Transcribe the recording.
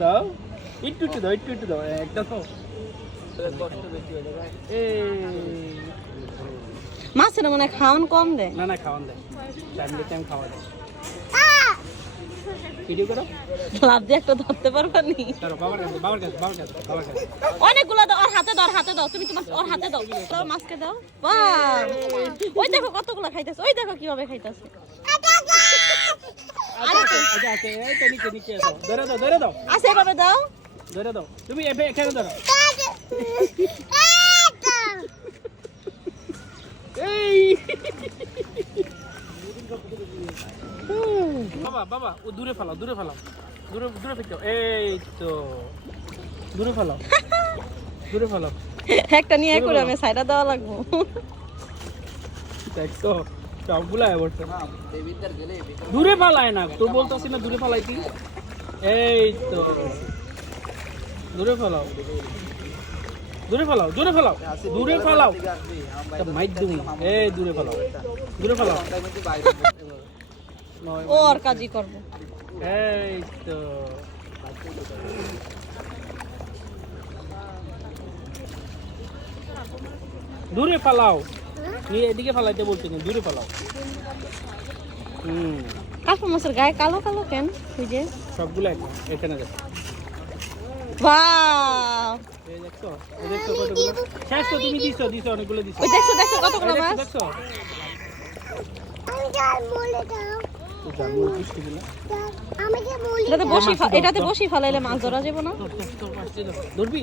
দাও একটু দাও একটু দাও একটা তো মাছের মনে খাওয়ান কম দেয়। না খাওয়ান দেয় টাইম খাওয়া দেয়। ভিডিও করো লাভ দিয়ে একটা ধরতে পারবা নি? বাবার কাছে অনেকগুলো দাও, ওর হাতে দাও তুমি, তোমার ওর হাতে দাও, তো মাছকে দাও। বাহ, ওই দেখো কতগুলো খাইতেছে, ওই দেখো কিভাবে খাইতেছে। আচ্ছা এই তো নিচে দাও, ধরে দাও আচ্ছা এভাবে দাও, ধরে দাও তুমি এখানে ধরো। এই বাবা ও দূরে ফেলাও দূরে ফেলো। এই তো দূরে ফেলাও একটা নিয়ে করে আমি সাইডা দেওয়া লাগবো। দেখো সবগুলা এবছর দূরে ফেলায় না, তো বলতেছি না দূরে ফেলাইতি। এই তো দূরে ফেলাও মাইক তুমি। এই দূরে ফেলাও ও আর কাজই করবো। এই তো দূরে ফেলাও, এদিকে ফেলাইতে বলছি না, দূরে ফেলাও। কাপড় মাছের গায়ে কালো কালো কেন? ওই যে সবগুলো এখানে দেখো। বাহ, এই দেখছো কতগুলো শেষ তো তুমি দিছো অনেকগুলো দিছো। ওই দেখছো কতগুলো মাছ। দেখছো এটাতে বসি ফেলাইলে মাছ ধরা যাবে না। ধরবি